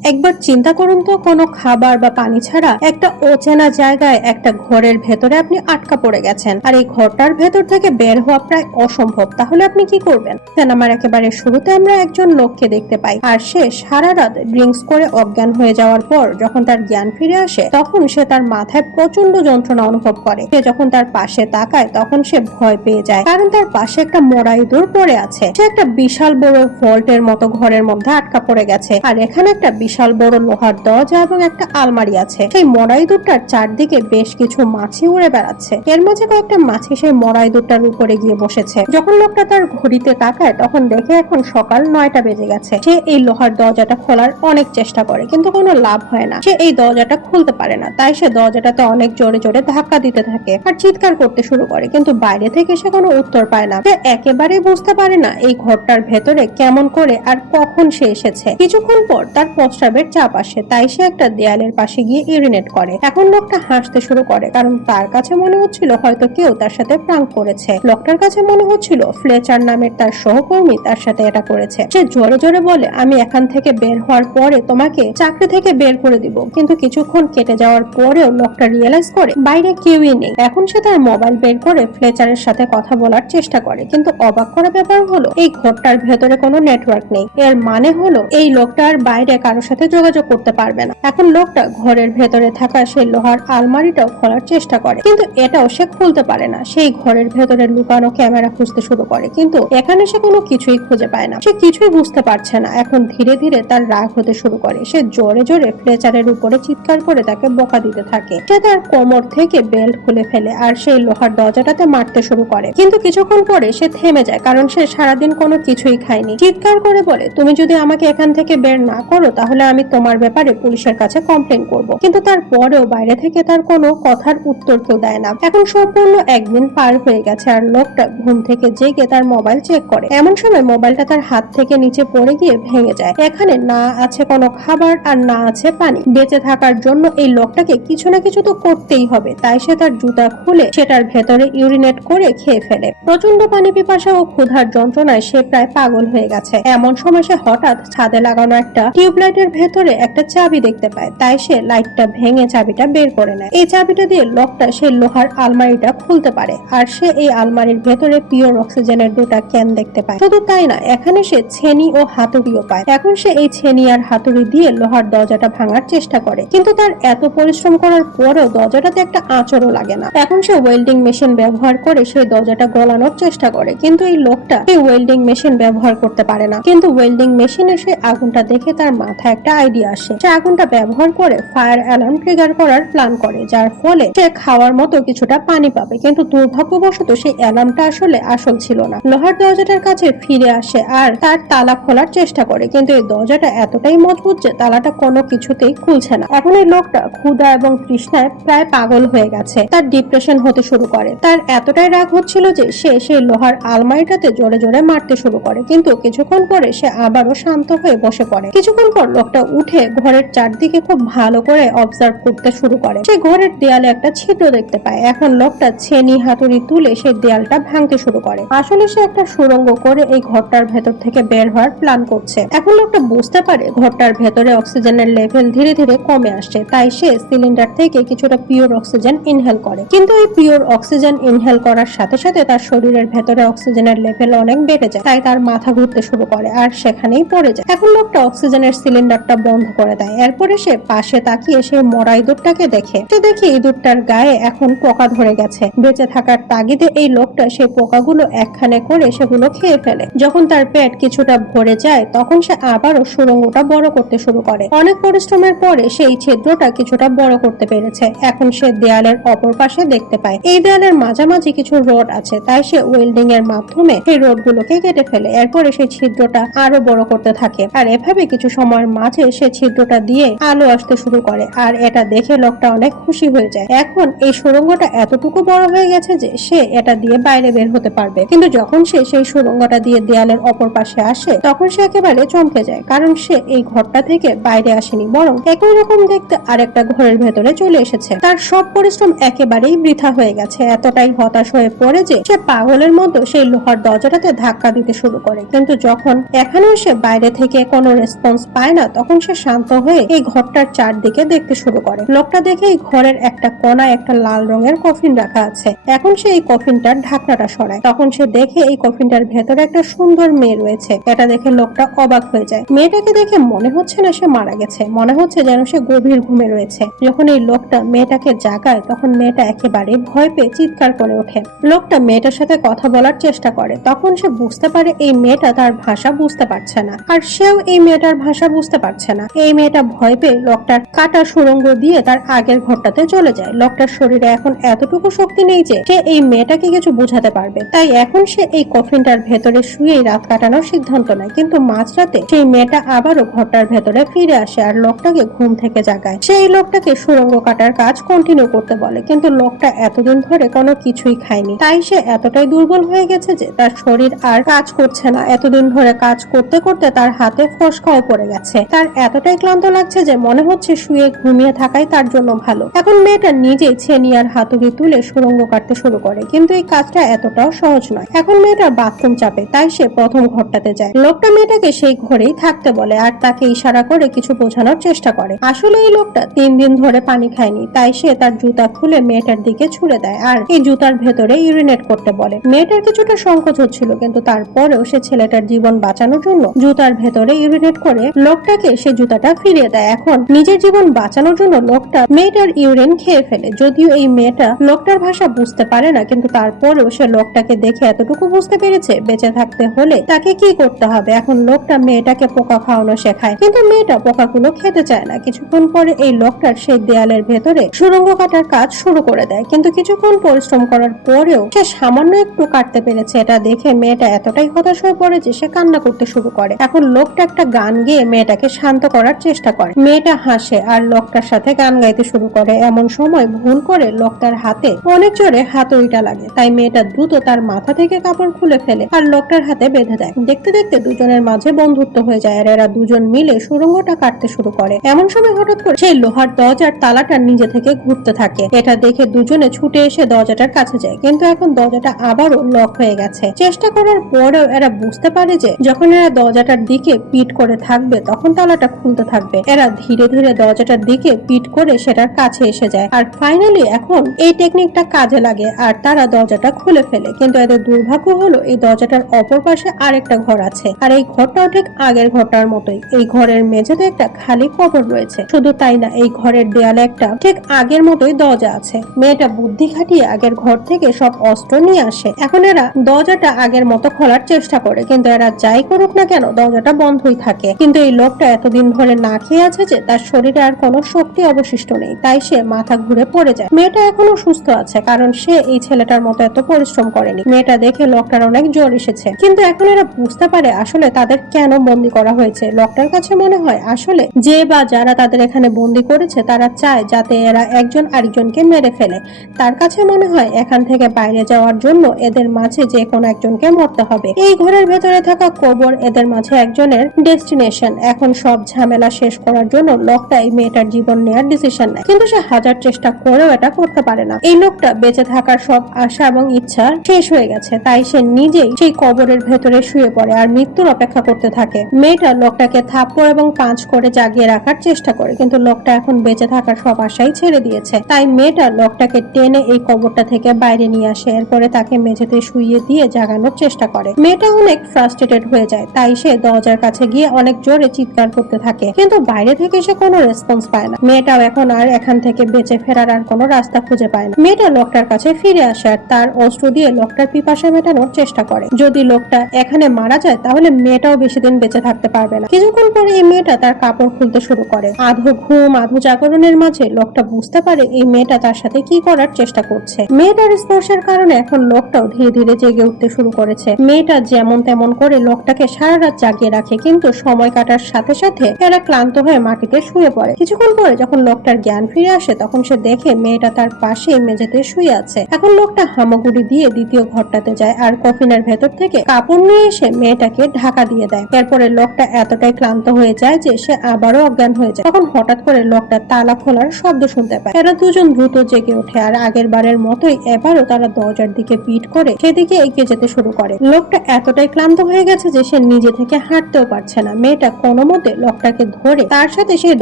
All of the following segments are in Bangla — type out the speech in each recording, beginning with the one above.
একবার চিন্তা করুন তো, কোনো খাবার বা পানি ছাড়া একটা অচেনা জায়গায় একটা ঘরের ভেতরে আপনি আটকা পড়ে গেছেন, আর এই ঘরটার ভেতর থেকে বের হওয়া প্রায় অসম্ভব। তাহলে আপনি কি করবেন? সিনেমার একেবারে শুরুতে আমরা একজন লোককে দেখতে পাই, আর সে সারা রাত ড্রিঙ্কস করে অজ্ঞান হয়ে যাওয়ার পর যখন তার জ্ঞান ফিরে আসে তখন সে তার মাথায় প্রচন্ড যন্ত্রণা অনুভব করে। সে যখন তার পাশে তাকায় তখন সে ভয় পেয়ে যায়, কারণ তার পাশে একটা মরা ইঁদুর পড়ে আছে। সে একটা বিশাল বড় ভল্টের মতো ঘরের মধ্যে আটকা পড়ে গেছে, আর এখানে একটা বিশাল বড় লোহার দরজা এবং একটা আলমারি আছে। সেই মরা ইঁদুরটার চারদিকে বেশ কিছু মাছি উড়ে বেড়াচ্ছে। এর মাঝে কয়েকটা মাছি সেই মরা ইঁদুরটার উপরে গিয়ে বসেছে। যখন লোকটা তার ঘড়িতে তাকায় তখন দেখে এখন সকাল 9টা বেজে গেছে। সে এই লোহার দরজাটা খোলার অনেক চেষ্টা করে, কিন্তু কোনো লাভ হয় না। সে এই দরজাটা খুলতে পারে না, তাই সে দরজাটাতে অনেক জোরে জোরে ধাক্কা দিতে থাকে আর চিৎকার করতে শুরু করে, কিন্তু বাইরে থেকে সে কোনো উত্তর পায় না। সে একেবারেই বুঝতে পারে না এই ঘরটার ভেতরে কেমন করে আর কখন সে এসেছে। কিছুক্ষণ পর তার প্রস্রাবের চাপ আসে, তাই সে একটা দেয়ালের পাশে গিয়ে ইউরিনেট করে। এখন লোকটা হাসতে শুরু করে, কারণ তার কাছে মনে হচ্ছিল হয়তো কেউ তার সাথে প্রাঙ্ক করেছে। লোকটার কাছে মনে হচ্ছিল ফ্লেচার নামের তার সহকর্মী তার সাথে এটা করেছে। সে জোরে জোরে বলে, আমি এখান থেকে বের হওয়ার পরে তোমাকে চাকরি থেকে বের করে দিব। কিন্তু কিছুক্ষণ কেটে যাওয়ার পরেও লোকটা রিয়েলাইজ করে বাইরে কেউই নেই। এখন সে তার মোবাইল বের করে ফ্লেচারের সাথে কথা বলার চেষ্টা করে, কিন্তু অবাক করা ব্যাপার হলো এই ঘরটার ভেতরে কোনো নেটওয়ার্ক নেই। এর মানে হলো এই লোকটা আর বাইরে কারোর সাথে যোগাযোগ করতে পারবে না। এখন লোকটা ঘরের ভেতরে থাকা সেই লোহার আলমারিটাও খোলার চেষ্টা করে, কিন্তু এটাও সে খুলতে পারে না। সেই ঘরের ভেতরে লুকানো ক্যামেরা খুঁজতে শুরু করে, কিন্তু এখানে সে কোনো কিছুই খুঁজে পায় না। সে কিছুই বুঝতে পারছে না। এখন ধীরে ধীরে তার রাগ হতে শুরু করে। সে জোরে জোরে ফ্লেচারের উপরে চিৎকার করে তাকে বকা দিতে থাকে। সে তার কোমর থেকে বেল্ট খুলে ফেলে আর সেই লোহার দরজাটাতে মারতে শুরু করে, কিন্তু কিছুক্ষণ পরে সে থেমে যায়, কারণ সে সারাদিন কোনো কিছুই খায়নি। চিৎকার করে বলে, তুমি যদি আমাকে এখান থেকে বের না করো তাহলে আমি তোমার ব্যাপারে পুলিশের কাছে কমপ্লেন করব। কিন্তু তারপরেও বাইরে থেকে তার কোনো কথার উত্তর কেউ দেয় না। এখন সম্পূর্ণ একদিন পার হয়ে গেছে, আর লোকটা ঘুম থেকে জেগে তার মোবাইল চেক করে। এমন সময় মোবাইলটা তার হাত থেকে নিচে পড়ে গিয়ে ভেঙে যায়। এখানে না আছে কোনো খাবার আর না আছে পানি। বেঁচে থাকার জন্য এই লোকটাকে কিছু না কিছু তো করতেই হবে, তাই সে তার জুতা খুলে সেটার ভেতরে ইউরিনেট করে খেয়ে ফেলে। প্রচন্ড পানি পিপাসা ও ক্ষুধার যন্ত্রণায় সে প্রায় পাগল হয়ে গেছে। এমন সময় সে হঠাৎ ছাদে লাগানো একটা টিউবলাইটের ভেতরে একটা চাবি দেখতে পায়, তাই সে লাইটটা ভেঙে চাবিটা বের করে নেয়। এই চাবিটা দিয়ে লোকটা সেই লোহার আলমারিটা খুলতে পারে, আর সে এই আলমারির ভেতরে পিওর অক্সিজেনের 2টা ক্যান দেখতে পায়। শুধু তাই না, এখানে সে ছেনি ও হাতুড়িও পায়। এখন সে এই ছেনি আর হাতুড়ি দিয়ে লোহার দরজাটা ভাঙার চেষ্টা করে, কিন্তু তার এত পরিশ্রম করার পরেও দরজাটাতে একটা আঁচড়ও লাগে না। এখন সে ওয়েল্ডিং মেশিন ব্যবহার করে সেই দরজাটা গলানোর চেষ্টা করে, কিন্তু এই লোকটা এই ওয়েল্ডিং মেশিন ব্যবহার করতে পারে না। কিন্তু ওয়েল্ডিং মেশিনে সে আগুনটা দেখে তার মাথায় একটা আইডিয়া আসে। সে আগুনটা ব্যবহার করে ফায়ার অ্যালার্ম ট্রিগার করার প্ল্যান করে, যার ফলে সে খাওয়ার মতো কিছুটা পানি পাবে। কিন্তু দুর্ভাগ্যবশত সেই অ্যালার্মটা আসলে আসল ছিল না। লোহার দরজাটার কাছে ফিরে আসে আর তার তালা খোলার চেষ্টা করে, কিন্তু এই দরজাটা এতটাই মজবুত যে তালাটা কোনো কিছুতেই খুলছে না। এখন এই লোকটা ক্ষুধা এবং তৃষ্ণায় প্রায় পাগল হয়ে গেছে। তার ডিপ্রেশন হতে শুরু করে। তার এতটাই রাগ হচ্ছিল যে সে সেই লোহার আলমারিটাতে জোরে জোরে মারতে শুরু করে, কিন্তু কিছুক্ষণ পরে সে আবারও শান্ত হয়ে বসে পড়ে। কিছুক্ষণ পর লোকটা উঠে ঘরের চারদিকে খুব ভালো করে অবজার্ভ করতে শুরু করে। সে ঘরের দেয়ালে একটা ছিদ্র দেখতে পায়। এখন লোকটা ছেনি হাতুড়ি তুলে সেই দেয়ালটা ভাঙতে শুরু করে। আসলে সে একটা সুড়ঙ্গ করে এই ঘরটার ভেতর থেকে বের হওয়ার প্ল্যান করছে। এখন লোকটা বুঝতে পারে ঘরটার ভেতরে অক্সিজেনের লেভেল ধীরে ধীরে কমে আসছে, তাই সে সিলিন্ডার থেকে কিছুটা পিওর অক্সিজেন ইনহেল করে। কিন্তু এই পিওর অক্সিজেন ইনহেল করার সাথে সাথে তার শরীরের ভেতরে অক্সিজেনের লেভেল অনেক বেড়ে যায়, তাই তার মাথা ঘুরতে শুরু করে আর সেখানেই পড়ে যায়। এখন লোকটা অক্সিজেনের সিলিন্ডারটা বন্ধ করে দেয়। এরপরে সে পাশে তাকিয়ে সে মরা ইঁদুরটাকে দেখে। সে দেখে ইঁদুরটার গায়ে এখন পোকা ধরে গেছে। বেঁচে থাকার তাগিদে এই লোকটা সেই পোকাগুলো একখানে করে সেগুলো খেয়ে ফেলে। যখন তার পেট কিছুটা ভরে যায় তখন সে আবারও সুড়ঙ্গটা বড় করতে শুরু করে। অনেক পরিশ্রমের পরে সেই ছিদ্রটা কিছুটা বড় করতে পেরেছে। এখন সে দেয়ালের অপর পাশে দেখতে পায় এই দেয়ালের মাঝামাঝি কিছু রড আছে, তাই সে ওয়েল্ডিং এর মাধ্যমে সেই রড গুলোকে কেটে ফেলে। এরপরে সেই ছিদ্রটা আরো বড় করতে থাকে, আর এভাবে কিছু সময়ের মাঝে সে ছিদ্রটা দিয়ে আলো আসতে শুরু করে, আর এটা দেখে লোকটা অনেক খুশি হয়ে যায়। এখন এই সুড়ঙ্গটা এতটুকু বড় হয়ে গেছে যে সে এটা দিয়ে বাইরে বের হতে পারবে। কিন্তু যখন সে সেই সুড়ঙ্গটা দিয়ে দেয়ালের অপর পাশে আসে তখন সে একেবারে চমকে যায়, কারণ সে এই ঘরটা থেকে বাইরে আসেনি, বরং একই রকম দেখতে আরেকটা ঘরের ভেতরে চলে এসেছে। তার সব পরিশ্রম একেবারেই বৃথা হয়ে গেছে। এতটাই হতাশ হয়ে পড়ে যে সে পাগলের মতো সেই লোহার দরজাটাতে ধাক্কা দিতে শুরু করে। কিন্তু যখন এখানেও সে বাইরে থেকে কোনো রেসপন্স পায় না তখন সে শান্ত হয়ে এই ঘরটার চারদিকে দেখতে শুরু করে। লোকটা দেখে এই ঘরের একটা কোনায় একটা লাল রঙের কফিন রাখা আছে। এখন সে এই কফিনটার ঢাকনাটা সরায়। তখন সে দেখে এই কফিনটার ভেতরে একটা সুন্দর মেয়ে রয়েছে। এটা দেখে লোকটা অবাক হয়ে যায়। মেয়েটাকে দেখে মনে হচ্ছে না সে মারা গেছে, মনে হচ্ছে যেন সে গভীর ঘুমে রয়েছে। যখন এই লোকটা মেয়েটাকে জাগায় তখন মেয়েটা একেবারে ভয় পেয়ে চিৎকার করে ওঠে। লোকটা মেয়েটার সাথে কথা বলার চেষ্টা করে। তখন সে বুঝতে পারে এই মেয়েটা তার ভাষা বুঝতে পারছে না, আর সেও এই মেয়েটার ভাষা বুঝতে পারছে না। এই মেয়েটা ভয় পেয়ে লোকটার কাটা সুড়ঙ্গ দিয়ে তার আগের ঘরটাতে চলে যায়। লোকটার শরীরে এখন এতটুকু শক্তি নেই যে সে এই মেয়েটাকে কিছু বোঝাতে পারবে, তাই এখন সে এই কফিনটার ভেতরে শুয়েই রাত কাটানোর সিদ্ধান্ত নেয়। কিন্তু মাঝরাতে সেই মেয়েটা আবারও ঘরটার ভেতরে ফিরে আসে আর লোকটাকে ঘুম থেকে জাগায়। সেই লোকটাকে সুড়ঙ্গ কাটার কাজ কন্টিনিউ করতে বলে, কিন্তু লোকটা এতদিন ধরে কোনো কিছুই খায়নি, তাই সে এতটাই দুর্বল হয়ে গেছে যে তার শরীর আর কাজ করছে না। এতদিন ধরে কাজ করতে করতে তার হাতে ফসকাও পড়ে গেছে। তার এতটাই ক্লান্ত লাগছে যে মনে হচ্ছে শুয়ে ঘুমিয়ে থাকাই তার জন্য ভালো। এখন মেয়েটা নিজেই ছেনি আর হাতুড়ি তুলে সুড়ঙ্গ কাটতে শুরু করে, কিন্তু এই কাজটা এতটাও সহজ নয়। এখন মেয়েটা বাথরুম চাপে, তাই সে প্রথম ঘরটাতে যায়। লোকটা মেয়েটাকে সেই ঘরেই থাকতে বলে আর তাকে ইশারা করে কিছু বোঝানোর চেষ্টা করে। আসলে এই লোকটা 3 দিন ধরে পানি খায়নি, তাই সে তার জুতা খুলে মেয়েটার দিকে ছুড়ে দেয় আর এই জুতার ভেতরে ইউরিনেট করতে বলে। মেয়েটার কিছুটা সংকোচ হচ্ছিল, কিন্তু তারপরেও সে ছেলেটার জীবন বাঁচানোর জন্য জুতার ভেতরে ইউরিনেট করে লোকটাকে সে জুতাটা ফিরিয়ে দেয়। এখন নিজের জীবন বাঁচানোর জন্য লোকটা মেয়েটার ইউরিন খেয়ে ফেলে। যদিও এই মেয়েটা লোকটার ভাষা বুঝতে পারে না, কিন্তু তারপরেও সে লোকটাকে দেখে এতটুকু বুঝতে পেরেছে বেঁচে থাকতে হলে তাকে কি করতে হবে। এখন লোকটা মেয়েটাকে পোকা খাওয়ানো শেখায়, কিন্তু মেয়েটা পোকাগুলো খেতে চায় না। কিছুক্ষণ পরে এই লোকটার সেই দেয়ালের ভেতরে সুড়ঙ্গ কাটার কাজ শুরু করে দেয়, কিন্তু কিছুক্ষণ পরিশ্রম করার পরেও সে সামান্য একটু কাটতে পেরেছে। এটা দেখে মেয়েটা এতটাই হতাশ হয়ে পড়ে যে সে কান্না করতে শুরু করে। এখন লোকটা একটা গান গেয়ে মেয়েটাকে শান্ত করার চেষ্টা করে। মেয়েটা হাসে আর লোকটার সাথে গান গাইতে শুরু করে। এমন সময় ভুল করে লোকটার হাতে অনেক জোরে হাতুড়িটা লাগে, তাই মেয়েটা দ্রুত তার মাথা থেকে কাপড় খুলে ফেলে আর লোকটার হাতে বেঁধে দেয়। দেখতে দেখতে দুজনের মাঝে বন্ধুত্ব হয়ে যায় আর এরা দুজন মিলে সুড়ঙ্গটা কাটতে শুরু করে। এমন সময় হঠাৎ করে সেই লোহার দরজার তালাটা নিজে থেকে ঘুরতে থাকে। এটা দেখে দুজনে ছুটে এসে দরজাটার কাছে যায়, কিন্তু এখন দরজাটা আবারও লক হয়ে গেছে। চেষ্টা করার পরেও এরা বুঝতে পারে যে যখন এরা দরজাটার দিকে পিট করে থাকবে তখন তালাটা খুলতে থাকবে। এরা ধীরে ধীরে দরজাটার দিকে পিট করে সেটার কাছে এসে যায় আর ফাইনালি এখন এই টেকনিকটা কাজে লাগে আর তারা দরজাটা খুলে ফেলে। কিন্তু এদের দুর্ভাগ্য হলো এই দরজাটার অপর পাশে আরেকটা ঘর আছে, আর এই ঘরটাও ঠিক আগের ঘরটার মতোই। এই ঘরের মেঝেতে একটা খালি কবর রয়েছে। শুধু তাই না, এই ঘরের দেয়ালে একটা ঠিক আগের মতোই দরজা আছে। মেয়েটা বুদ্ধি খাটিয়ে আগের ঘর থেকে সব অস্ত্র নিয়ে আসে। এখন এরা দরজাটা আগের মতো খোলার চেষ্টা করে, কিন্তু এরা যাই করুক না কেন দরজাটা বন্ধই থাকে। কিন্তু এই লোকটা এতদিন ধরে না খেয়ে আছে যে তার শরীরে আর কোনো শক্তি অবশিষ্ট নেই, তাই সে মাথা ঘুরে পড়ে যায়। মেয়েটা এখনো সুস্থ আছে, কারণ সে এই ছেলেটার মতো এত পরিশ্রম করেনি। মেয়েটা দেখে লোকটার অনেক জ্বর এসেছে, কিন্তু এখন এরা বুঝতে পারে আসলে তাদের কেন বন্দি করা হয়েছে। লোকটার কাছে মনে হয় আসলে যে বা যারা তাদের এখানে বন্দি করেছে তারা চায় যাতে এরা একজন আরেকজনকে মেরে ফেলে। তার কাছে মনে হয় এখান থেকে বাইরে যাওয়ার জন্য এদের মাঝে যে কোনো একজনকে মরতে হবে। এই ঘরের ভেতরে থাকা কবর এদের মাঝে একজনের ডেস্টিনেশন। এখন সব ঝামেলা শেষ করার জন্য লোকটা এই মেয়েটার জীবন নেওয়ার ডিসিশন নেয়, কিন্তু সে হাজার চেষ্টা করেও এটা করতে পারে না। এই লোকটা বেঁচে থাকার সব আশা এবং ইচ্ছা শেষ হয়ে গেছে, তাই সে নিজেই সেই কবরের ভেতরে শুয়ে পড়ে আর মৃত্যুর অপেক্ষা করতে থাকে। মেয়েটা লোকটাকে থাপ্পড় এবং পাঁচ করে জাগিয়ে রাখার চেষ্টা করে, কিন্তু লোকটা এখন বেঁচে থাকার সব আশাই ছেড়ে দিয়েছে। তাই মেয়েটা লোকটাকে টেনে এই কবরটা থেকে বাইরে নিয়ে আসে। এরপরে তাকে মেঝেতে শুইয়ে দিয়ে জাগানোর চেষ্টা করে। মেয়েটা অনেক ফ্রাস্ট্রেটেড হয়ে যায়, তাই সে দরজার কাছে গিয়ে অনেক জোরে চিৎকার করতে থাকে, কিন্তু বাইরে থেকে সে কোনো রেসপন্স পায় না। মেয়েটাও এখন আর এখান থেকে বেঁচে ফেরার আর কোনো রাস্তা খুঁজে পায় না। মেয়েটা লোকটার কাছে ফিরে আসে আর তার অস্ত্র দিয়ে লোকটার পিপাসা মেটানোর চেষ্টা করে। যদি লোকটা এখানে মারা যায় তাহলে মেয়েটাও বেশি দিন বেঁচে থাকতে পারবে না। কিছুক্ষণ পরে এই মেয়েটা তার কাপড় খুলতে শুরু করে। আধো ঘুম আধো জাগরণের মাঝে লোকটা বুঝতে পারে এই মেয়েটা তার সাথে কি করার চেষ্টা করছে। মেয়েটার স্পর্শের কারণে এখন লোকটাও ধীরে ধীরে জেগে উঠতে শুরু করেছে। মেয়েটা যেমন তেমন করে লোকটাকে সারা রাত জাগিয়ে রাখে, কিন্তু সময় কাটার সাথে সাথে এরা ক্লান্ত হয়ে মাটিতে শুয়ে পড়ে। কিছুক্ষণ পরে যখন লোকটার জ্ঞান ফিরে আসে তখন সে দেখে মেয়েটা তার পাশে মেঝেতে শুয়ে আছে। এখন লোকটা হামাগুড়ি দিয়ে দ্বিতীয় ঘরটাতে যায় আর কফিনের ভেতর থেকে কাপড় নিয়ে এসে মেয়েটাকে ঢাকা দিয়ে দেয়। এরপরে লোকটা এতটাই ক্লান্ত হয়ে যায় যে সে আবারও অজ্ঞান হয়ে যায়। তখন হঠাৎ করে লোকটা তালা খোলার শব্দ শুনতে পায়। এরা দুজন দ্রুত জেগে ওঠে আর আগের বারের মতোই এবারও তারা দরজার দিকে পিট করে সেদিকে এগিয়ে যেতে শুরু করে। লোকটা এতটাই ক্লান্ত হয়ে গেছে যে সে নিজে থেকে হাঁটতেও পারছে না। মেয়েটা কোনো মধ্যে লোকটাকে ধরে তার সাথে সেই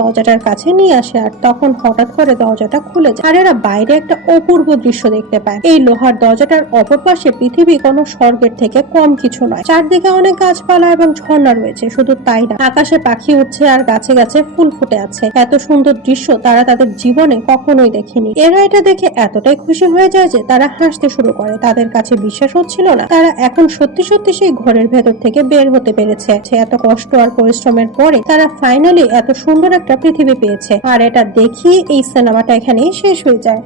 দরজাটার কাছে নিয়ে আসে। আর তখন হঠাৎ করে দরজাটা খুলে যায় আর এরা বাইরে একটা অপূর্ব দৃশ্য দেখতে পায়। এই লোহার দরজাটার অপর পাশে পৃথিবী কোনো স্বর্গের থেকে কম কিছু নয়। চারদিকে অনেক গাছপালা এবং ঝর্ণা রয়েছে। শুধু তাই না, আকাশে পাখি উঠছে আর গাছে গাছে ফুল ফুটে আছে। এত সুন্দর দৃশ্য তারা তাদের জীবনে কখনোই দেখেনি। এরা এটা দেখে এতটাই খুশি হয়ে যায় যে তারা হাসতে শুরু করে। তাদের কাছে বিশ্বাস হচ্ছিল না তারা এখন সত্যি সত্যি সেই ঘরের ভেতর থেকে বের হতে পেরেছে। এত কষ্ট আর পরিশ্রমের পরে তারা ফাইনালি এত সুন্দর একটা পৃথিবী পেয়েছে। আর এটা দেখিয়ে এই সিনেমাটা এখানেই শেষ হয়ে যায়।